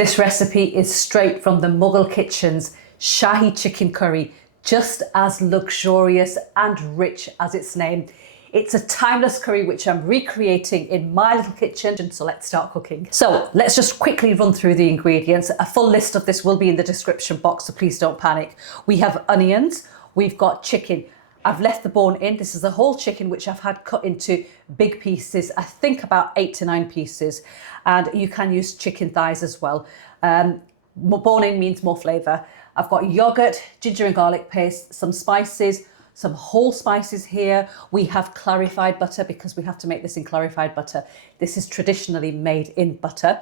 This recipe is straight from the Mughal kitchen's Shahi chicken curry, just as luxurious and rich as its name. It's a timeless curry which I'm recreating in my little kitchen, so let's start cooking. So let's just quickly run through the ingredients. A full list of this will be in the description box, so please don't panic. We have onions, we've got chicken. I've left the bone in. This is a whole chicken which I've had cut into big pieces, I think about 8 to 9 pieces. And you can use chicken thighs as well. Bone in means more flavour. I've got yogurt, ginger and garlic paste, some spices, some whole spices here. We have clarified butter because we have to make this in clarified butter. This is traditionally made in butter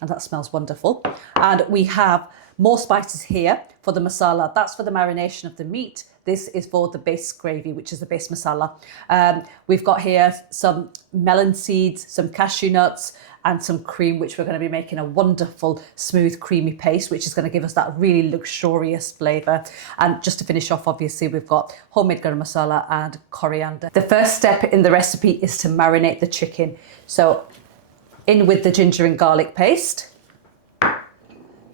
and that smells wonderful. And we have more spices here for the masala. That's for the marination of the meat. This is for the base gravy, which is the base masala. We've got here some melon seeds, some cashew nuts, and some cream, which we're going to be making a wonderful, smooth, creamy paste, which is going to give us that really luxurious flavour. And just to finish off, obviously, we've got homemade garam masala and coriander. The first step in the recipe is to marinate the chicken. So in with the ginger and garlic paste,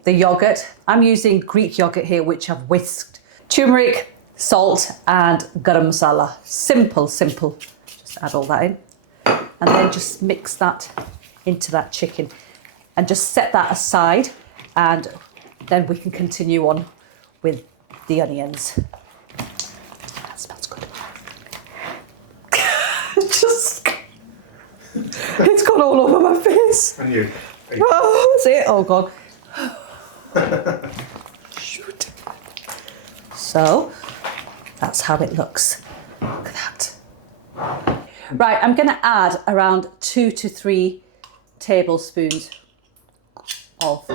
the yogurt. I'm using Greek yogurt here, which I've whisked. Turmeric, salt and garam masala. Simple, simple. Just add all that in. And then just mix that into that chicken and just set that aside, and then we can continue on with the onions. That smells good. It's gone all over my face. And you. Oh, that's it. Oh God. Shoot. So that's how it looks. Look at that. Right, I'm going to add around 2 to 3 tablespoons of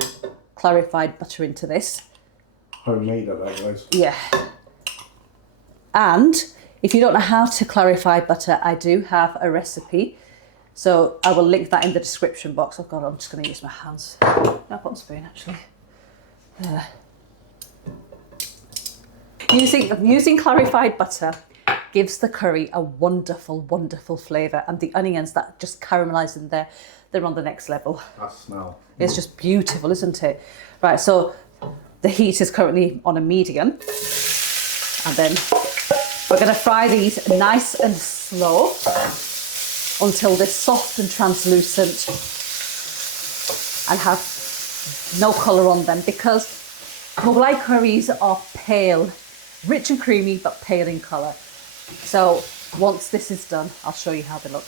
clarified butter into this. Homemade, otherwise. Yeah. And if you don't know how to clarify butter, I do have a recipe. So I will link that in the description box. Oh God, I'm just going to use my hands. No, I've got a spoon actually. There. Using clarified butter gives the curry a wonderful, wonderful flavour, and the onions that just caramelise in there, they're on the next level. That smell. It's just beautiful, isn't it? Right, so the heat is currently on a medium, and then we're going to fry these nice and slow until they're soft and translucent and have no colour on them, because Mughlai curries are pale, rich and creamy, but pale in colour. So once this is done, I'll show you how they look.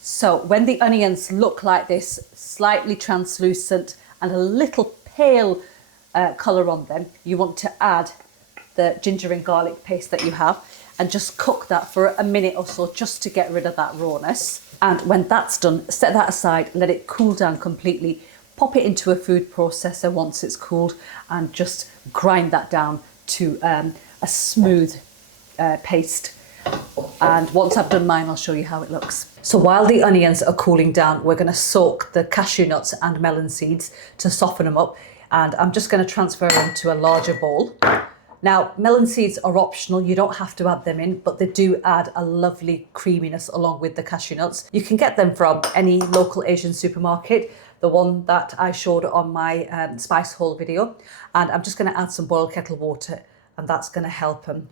So when the onions look like this, slightly translucent and a little pale colour on them, you want to add the ginger and garlic paste that you have and just cook that for a minute or so just to get rid of that rawness. And when that's done, set that aside, let it cool down completely, pop it into a food processor once it's cooled and just grind that down to a smooth paste. And once I've done mine, I'll show you how it looks. So while the onions are cooling down, we're going to soak the cashew nuts and melon seeds to soften them up. And I'm just going to transfer them to a larger bowl. Now, melon seeds are optional. You don't have to add them in, but they do add a lovely creaminess along with the cashew nuts. You can get them from any local Asian supermarket, the one that I showed on my spice haul video. And I'm just going to add some boiled kettle water, and that's going to help them.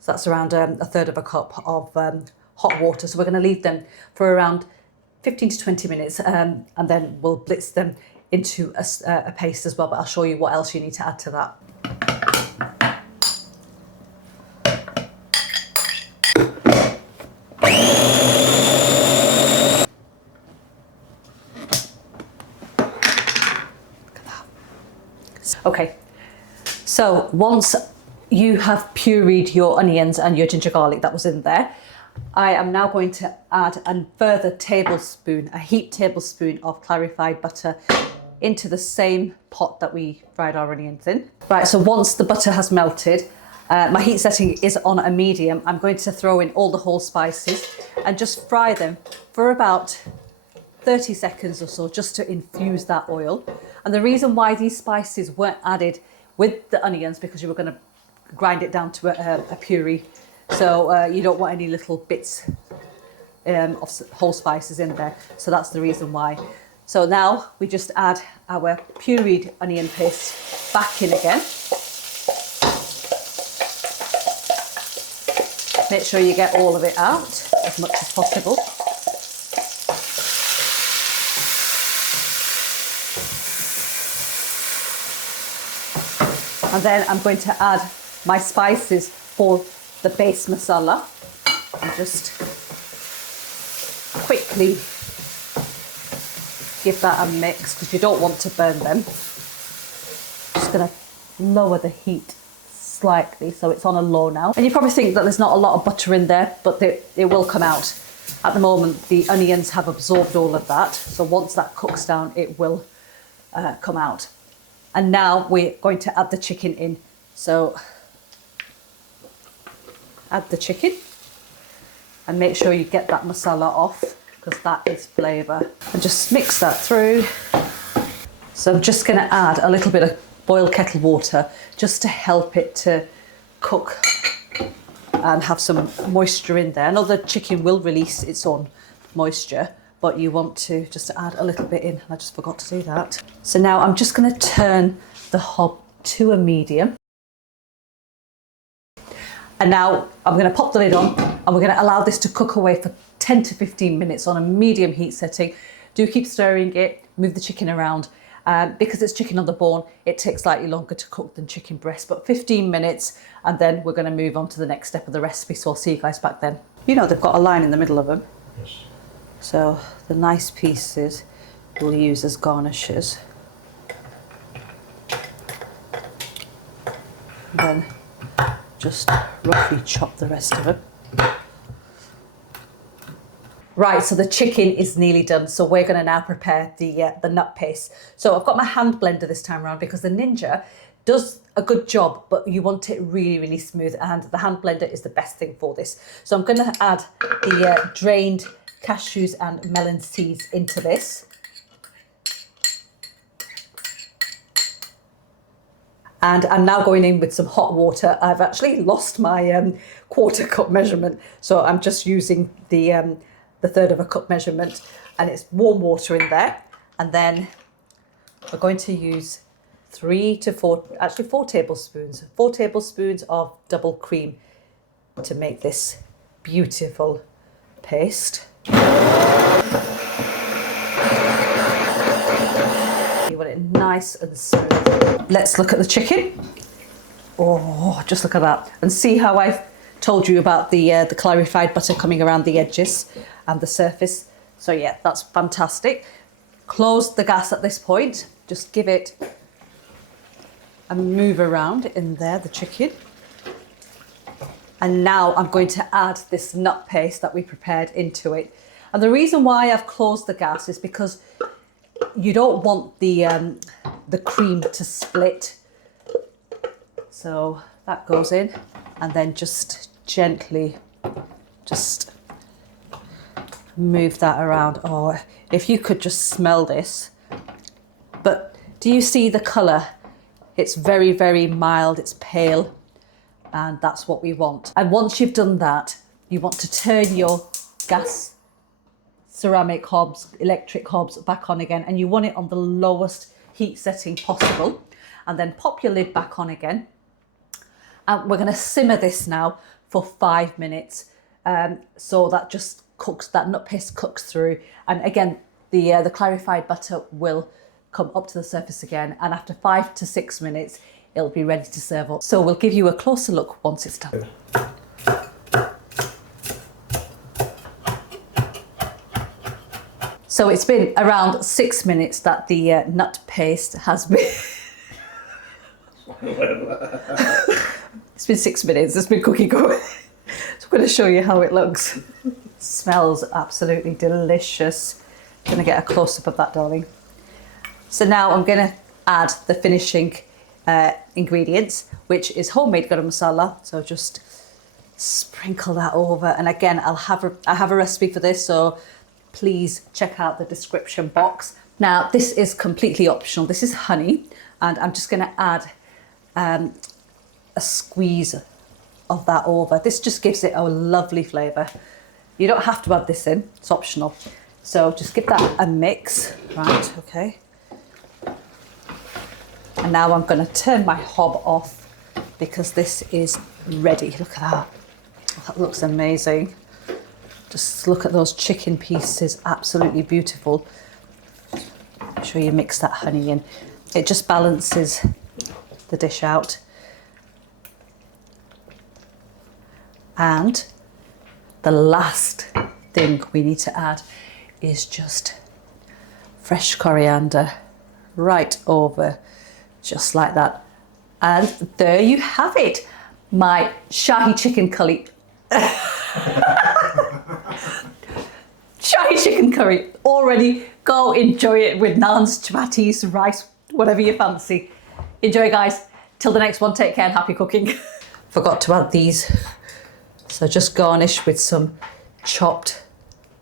So that's around 1/3 of a cup of hot water. So we're going to leave them for around 15 to 20 minutes and then we'll blitz them into a paste as well. But I'll show you what else you need to add to that. Okay, so once you have pureed your onions and your ginger garlic that was in there, I am now going to add a further tablespoon, a heaped tablespoon of clarified butter into the same pot that we fried our onions in. Right, so once the butter has melted, my heat setting is on a medium. I'm going to throw in all the whole spices and just fry them for about 30 seconds or so, just to infuse that oil. And the reason why these spices weren't added with the onions, because you were going to grind it down to a puree. So you don't want any little bits of whole spices in there. So that's the reason why So now we just add our pureed onion paste back in again. Make sure you get all of it out as much as possible. And then I'm going to add my spices for the base masala and just quickly give that a mix because you don't want to burn them. Just going to lower the heat slightly so it's on a low now. And you probably think that there's not a lot of butter in there, but it will come out. At the moment, the onions have absorbed all of that. So once that cooks down, it will come out. And now we're going to add the chicken in. So add the chicken and make sure you get that masala off because that is flavour. And just mix that through. So I'm just going to add a little bit of boiled kettle water just to help it to cook and have some moisture in there. I know the chicken will release its own moisture, but you want to just add a little bit in. I just forgot to do that. So now I'm just going to turn the hob to a medium. And now I'm going to pop the lid on and we're going to allow this to cook away for 10 to 15 minutes on a medium heat setting. Do keep stirring it, move the chicken around. Because it's chicken on the bone, it takes slightly longer to cook than chicken breast, but 15 minutes and then we're going to move on to the next step of the recipe. So I'll see you guys back then. You know they've got a line in the middle of them. Yes. So the nice pieces we'll use as garnishes. And then just roughly chop the rest of it. Right, so the chicken is nearly done. So we're going to now prepare the nut paste. So I've got my hand blender this time around because the Ninja does a good job, but you want it really, really smooth. And the hand blender is the best thing for this. So I'm going to add the drained cashews and melon seeds into this. And I'm now going in with some hot water. I've actually lost my quarter cup measurement. So I'm just using the third of a cup measurement, and it's warm water in there. And then we're going to use 4 tablespoons, 4 tablespoons of double cream to make this beautiful paste. You want it nice and smooth. Let's look at the chicken. Oh, just look at that. And see how I've told you about the clarified butter coming around the edges and the surface. So yeah, that's fantastic. Close the gas at this point. Just give it a move around in there, the chicken. And now I'm going to add this nut paste that we prepared into it. And the reason why I've closed the gas is because you don't want the cream to split. So that goes in, and then just gently just move that around. Oh, if you could just smell this. But do you see the colour? It's very, very mild, it's pale, and that's what we want. And once you've done that, you want to turn your gas, ceramic hobs, electric hobs back on again, and you want it on the lowest heat setting possible. And then pop your lid back on again. And we're going to simmer this now for 5 minutes. So that just cooks, that nut paste cooks through. And again, the clarified butter will come up to the surface again. And after 5 to 6 minutes, it'll be ready to serve up. So we'll give you a closer look once it's done. So it's been around 6 minutes that the nut paste has been... It's been 6 minutes, it's been cooking going. So I'm going to show you how it looks. Smells absolutely delicious. I'm going to get a close-up of that, darling. So now I'm going to add the finishing ingredients, which is homemade garam masala. So just sprinkle that over. And again, I have a recipe for this, so please check out the description box. Now, this is completely optional. This is honey, and I'm just going to add a squeeze of that over. This just gives it a lovely flavour. You don't have to add this in, it's optional. So just give that a mix, right, okay. And now I'm going to turn my hob off because this is ready. Look at that. That looks amazing. Just look at those chicken pieces, absolutely beautiful. Make sure you mix that honey in. It just balances the dish out. And the last thing we need to add is just fresh coriander right over, just like that. And there you have it, my Shahi chicken curry. Shahi chicken curry, all ready. Go enjoy it with naans, chapatis, rice, whatever you fancy. Enjoy, guys. Till the next one, take care and happy cooking. Forgot to add these. So just garnish with some chopped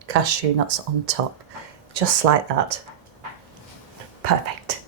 cashew nuts on top, just like that. Perfect.